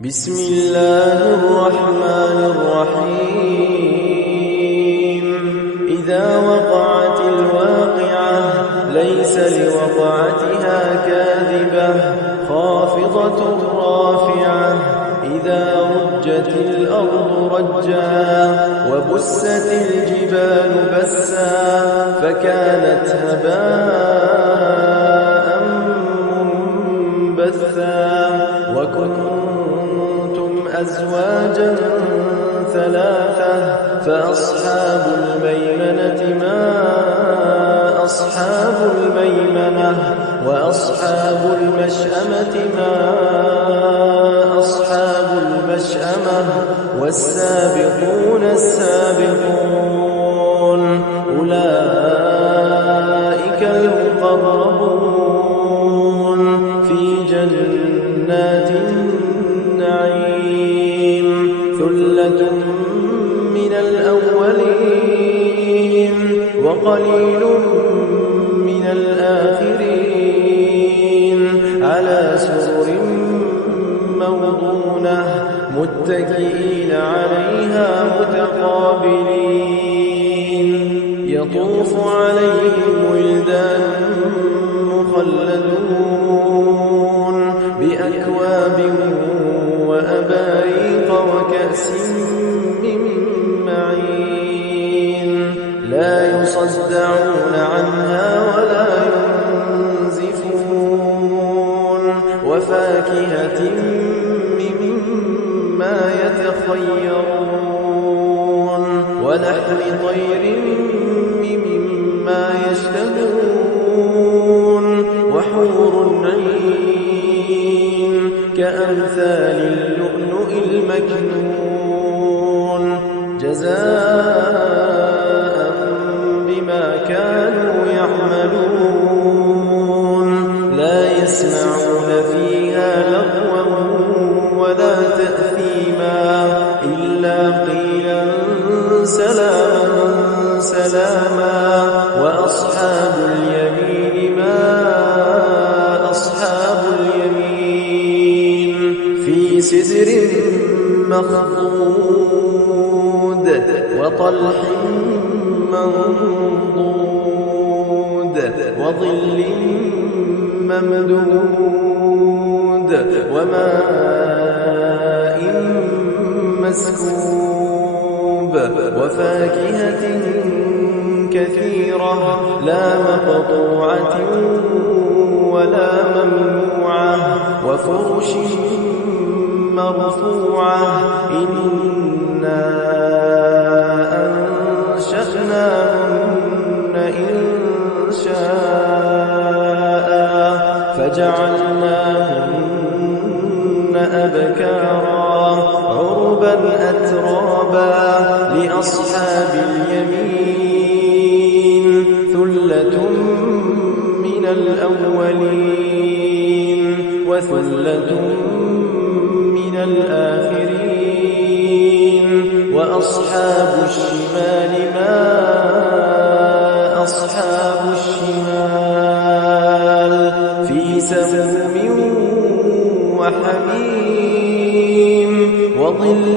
بسم الله الرحمن الرحيم إذا وقعت الواقعة ليس لوقعتها كاذبة خافضة رافعة إذا رجت الأرض رجا وبست الجبال بسا فكانت هباء منبثا وكنتم أزواجا ثلاثة فأصحاب الميمنة ما أصحاب الميمنة وأصحاب المشأمة ما أصحاب المشأمة والسابقون السابقون أولئك المقربون في جنات النعيم ثلة من الأولين وقليل من الآخرين على سرر موضونة متكئين عليها متقابلين يطوف عليهم ولدان مخلدون بأكواب وأباريق وكأس من معين لا يصدعون عنها ولا ينزفون وفاكهة مما يتخيرون ولحم طير مما يشتهون وحور عين كأمثال اللؤلؤ المكنون جزاء بما كانوا يعملون لا يسمعون فيها لغوا ولا تأثيما إلا قيلا سلاما سلاما وأصحاب اليمين ما أصحاب اليمين في سدر مخضود وطلح منضود وظل ممدود وماء مسكوب وفاكهة كثيرة لا مقطوعة ولا ممنوعة وفرش مرفوعة إنا أنشأناهن إنشاء فجعلناهن أبكارا عربا أترابا لأصحاب اليمين ثلة من الأولين وثلة من الآخرين وأصحاب الشمال ما أصحاب الشمال في سموم وحميم وظل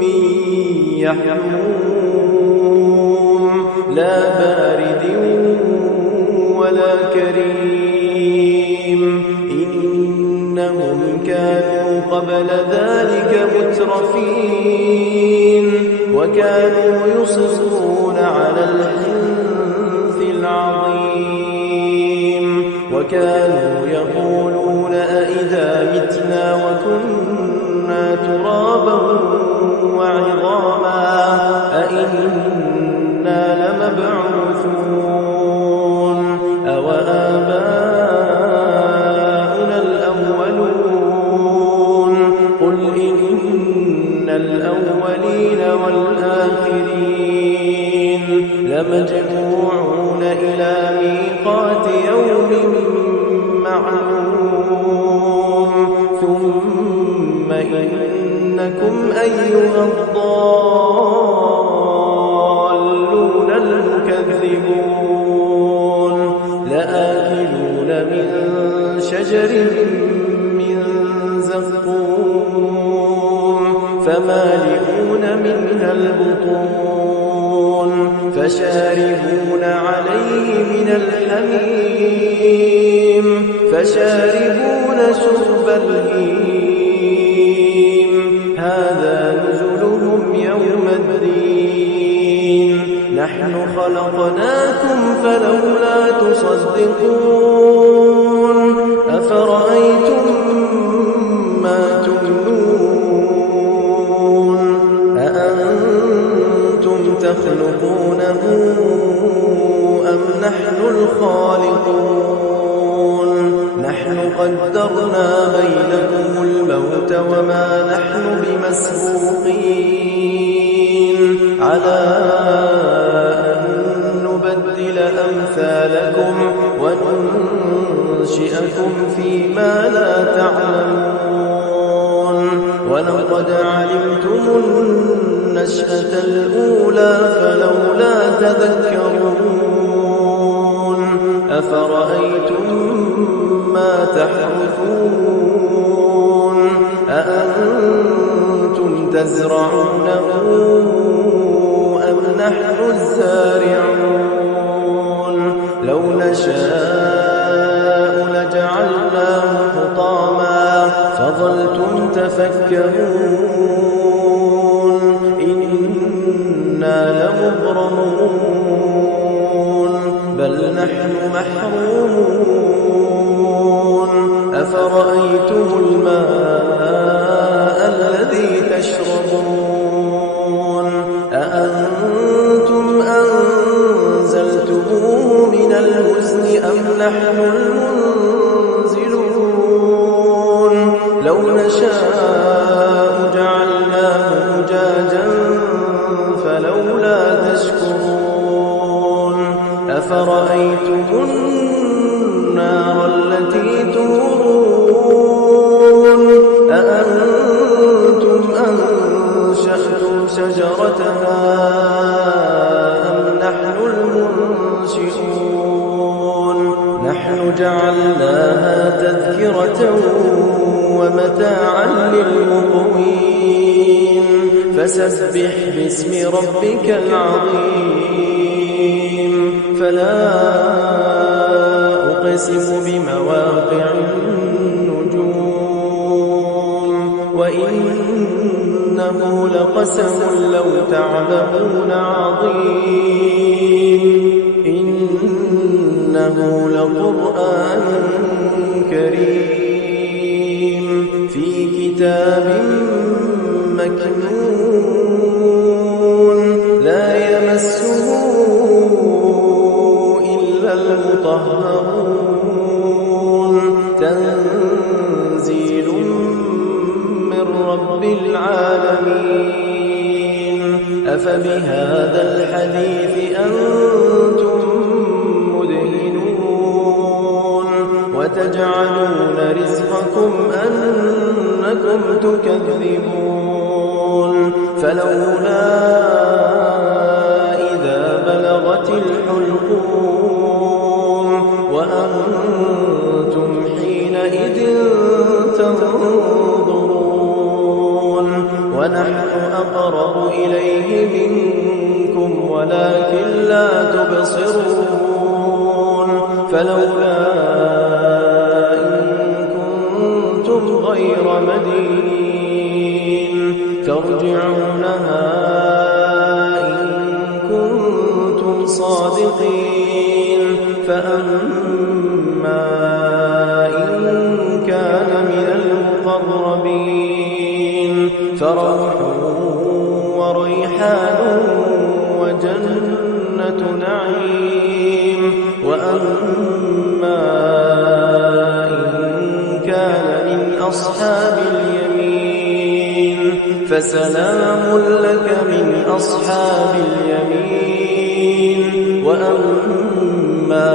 من يحموم لا بارد ولا كريم إنهم كانوا قبل ذلك مترفين وكانوا يصرون على الحنث العظيم وكانوا يقولون أئذا متنا وكنا ترابا وعظاما أئنا لمبعوثون أوآباؤنا الأولون قل إن الأولين والآخرين لمجموعون إلى ميقات يوم معلوم ثم إنكم أيها الضالون المكذبون لآكلون من شجر من زقوم فمالئون منها البطون فشاربون عليه من الحميم فشاربون شرب الهيم هذا نزلهم يوم الدين نحن خلقناكم فلولا تصدقون أفرأيتم ما تمنون أأنتم تخلقونه أم نحن الخالقون نحن قدرنا بينكم الموت وما نحن بمسبوقين على أن نبدل أمثالكم وننشئكم فيما لا تعلمون ولقد علمتم النشأة الأولى فلولا تذكرون أفرأيتم ما تحرثون أأنتم تزرعونه أم نحن الزارعون لو نشاء لجعلناه حطاما فظلتم تفكرون إنا لمغرمون بل نحن محرومون أفرأيتم الماء الذي تشربون أأنتم أنزلتموه من المزن أم نحن المنزلون لو نشاء جعلناه أجاجا فلولا تشكرون أفرأيتم النار التي تورون أأنتم أنشأتم شجرتها أم نحن المنشئون نحن جعلناها تذكرة ومتاعا للمقوين فسبح باسم ربك العظيم فلا أقسم بمواقع النجوم وإنه لقسم لو تعلمون عظيم إنه لقرآن كريم في كتاب مكنون لا يمسه إلا المطهرون تنزيل من رب العالمين أفبهذا الحديث أنتم مدهنون وتجعلون رزقكم أنكم تكذبون فلولا إذا بلغت الحلقوم وأنتم حينئذ تنظرون ونحن أقرب إليه منكم ولكن لا تبصرون فلولا إن كنتم غير مدينين ترجعونها إن كنتم صادقين فأما إن كان من المقربين فروح وريحان وجنة نعيم وأما إن كان من أصحاب اليمين فسلام لك من أصحاب اليمين وأما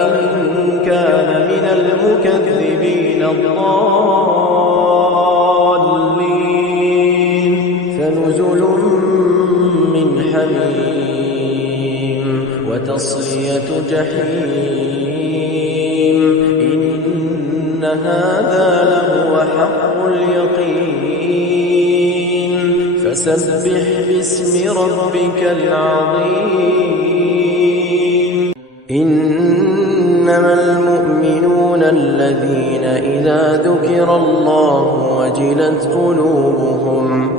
إن كان من المكذبين الضالين فنزل من حميم وتصلية جحيم إن هذا لهو حق اليقين فسبح باسم ربك العظيم إنما المؤمنون الذين إذا ذكر الله وجلت قلوبهم